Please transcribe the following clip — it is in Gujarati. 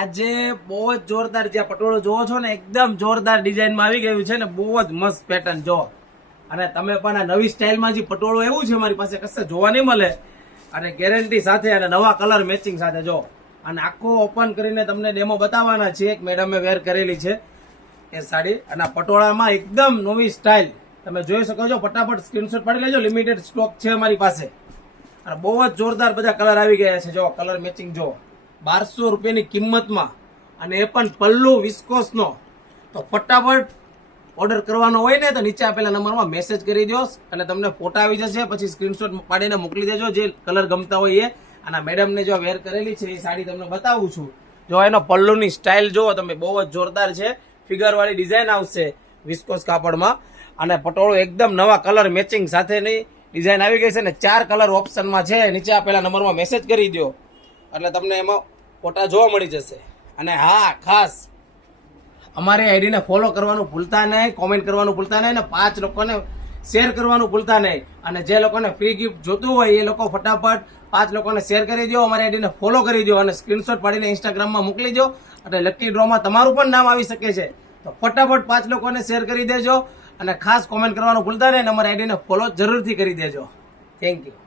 આજે બહુ જ જોરદાર જે પટોળું જોવો છો ને એકદમ જોરદાર ડિઝાઇનમાં આવી ગયું છે ને બહુ જ મસ્ત પેટર્ન જો. અને તમે પણ આ નવી સ્ટાઇલમાં જે પટોળું એવું છે મારી પાસે કશે જોવા નહીં મળે અને ગેરંટી સાથે અને નવા કલર મેચિંગ સાથે જો. અને આખો ઓપન કરીને તમને ડેમો બતાવવાના છે. એક મેડમે વેર કરેલી છે એ સાડી અને પટોળામાં એકદમ નવી સ્ટાઇલ તમે જોઈ શકો છો. ફટાફટ સ્ક્રીનશોટ પાડી લેજો, લિમિટેડ સ્ટોક છે અમારી પાસે અને બહુ જ જોરદાર બધા કલર આવી ગયા છે જો. કલર મેચિંગ જો 1200 રૂપિયાની કિંમતમાં અને એ પણ પલ્લુ વિસ્કોસનો. તો ફટાફટ ઓર્ડર કરવાનો હોય ને તો નીચે આપેલા નંબરમાં મેસેજ કરી દો અને તમને ફોટા આવી જશે. પછી સ્ક્રીનશોટ પાડીને મોકલી દેજો જે કલર ગમતા હોય એ. અને મેડમને જો વેર કરેલી છે એ સાડી તમને બતાવું છું. જો એનો પલ્લુની સ્ટાઇલ જુઓ તમે, બહુ જ જોરદાર છે. ફિગરવાળી ડિઝાઇન આવશે વિસ્કોસ કાપડમાં અને પટોળું એકદમ નવા કલર મેચિંગ સાથેની ડિઝાઇન આવી ગઈ છે ને 4 કલર ઓપ્શનમાં છે. નીચે આપેલા નંબરમાં મેસેજ કરી દો એટલે તમને એમાં ફોટા જોવા મળી જશે. અને હા, ખાસ અમારી આઈડીને ફોલો કરવાનું ભૂલતા નહીં, કોમેન્ટ કરવાનું ભૂલતા નહીં અને 5 લોકોને શેર કરવાનું ભૂલતા નહીં. અને જે લોકોને ફ્રી ગિફ્ટ જોતું હોય એ લોકો ફટાફટ 5 લોકોને શેર કરી દો, અમારી આઈડીને ફોલો કરી દો અને સ્ક્રીનશોટ પાડીને ઇન્સ્ટાગ્રામમાં મોકલી દો. એટલે લકી ડ્રોમાં તમારું પણ નામ આવી શકે છે. તો ફટાફટ 5 લોકોને શેર કરી દેજો અને ખાસ કોમેન્ટ કરવાનું ભૂલતા નહીં અને અમારી આઈડીને ફોલો જરૂરથી કરી દેજો. Thank you.